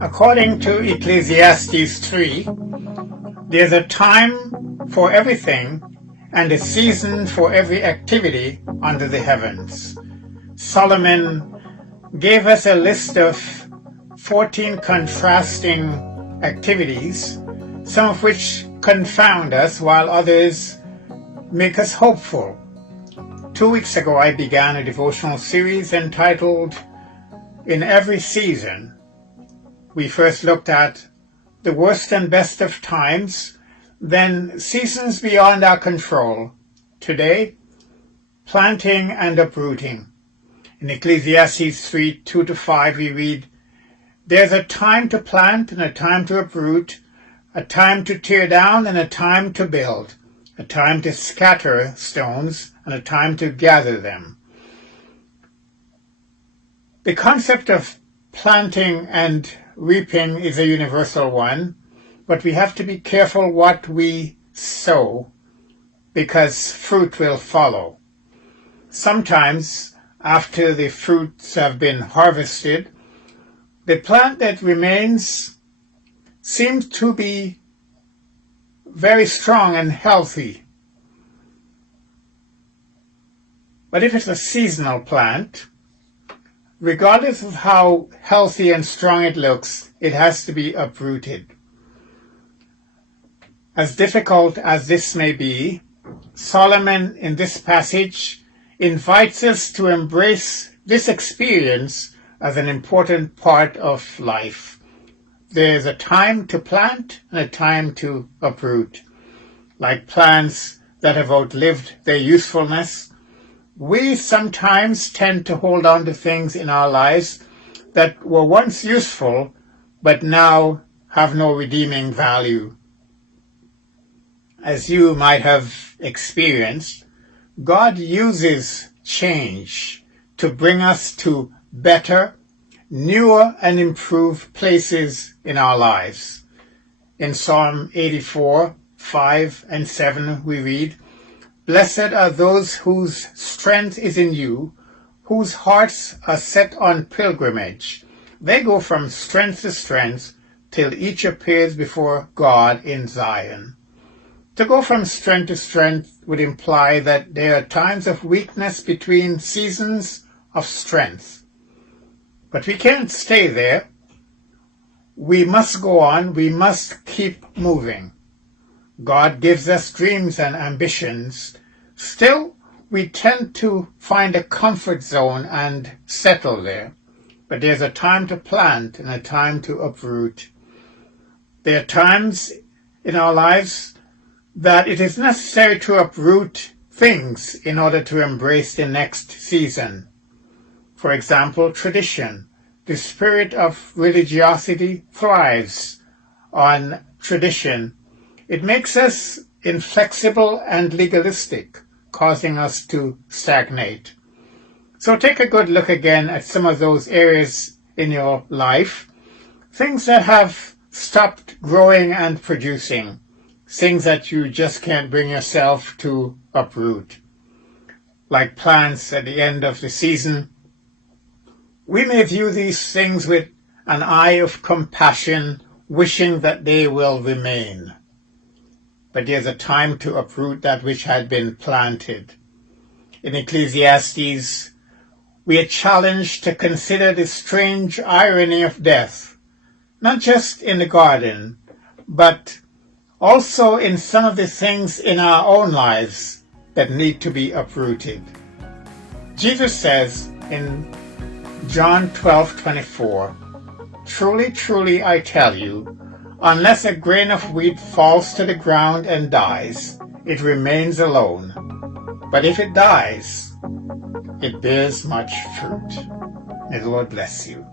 According to Ecclesiastes 3, there's a time for everything and a season for every activity under the heavens. Solomon gave us a list of 14 contrasting activities, some of which confound us while others make us hopeful. 2 weeks ago I began a devotional series entitled In Every Season. We first looked at the worst and best of times, then seasons beyond our control. Today, planting and uprooting. In Ecclesiastes 3, 2-5 we read, "There's a time to plant and a time to uproot, a time to tear down and a time to build, a time to scatter stones and a time to gather them." The concept of planting and reaping is a universal one, but we have to be careful what we sow because fruit will follow. Sometimes, after the fruits have been harvested, the plant that remains seems to be very strong and healthy. But if it's a seasonal plant, regardless of how healthy and strong it looks, it has to be uprooted. As difficult as this may be, Solomon in this passage invites us to embrace this experience as an important part of life. There's a time to plant and a time to uproot. Like plants that have outlived their usefulness, we sometimes tend to hold on to things in our lives that were once useful but now have no redeeming value. As you might have experienced, God uses change to bring us to better, newer, and improved places in our lives. In Psalm 84, 5 and 7 we read, "Blessed are those whose strength is in you, whose hearts are set on pilgrimage. They go from strength to strength till each appears before God in Zion." To go from strength to strength would imply that there are times of weakness between seasons of strength. But we can't stay there. We must go on. We must keep moving. God gives us dreams and ambitions. Still, we tend to find a comfort zone and settle there. But there's a time to plant and a time to uproot. There are times in our lives that it is necessary to uproot things in order to embrace the next season. For example, tradition. The spirit of religiosity thrives on tradition. It makes us inflexible and legalistic, causing us to stagnate. So take a good look again at some of those areas in your life, things that have stopped growing and producing, things that you just can't bring yourself to uproot. Like plants at the end of the season, we may view these things with an eye of compassion, wishing that they will remain. But there's a time to uproot that which had been planted. In Ecclesiastes, we are challenged to consider the strange irony of death, not just in the garden, but also in some of the things in our own lives that need to be uprooted. Jesus says in John 12:24, "Truly, truly, I tell you, unless a grain of wheat falls to the ground and dies, it remains alone. But if it dies, it bears much fruit." May the Lord bless you.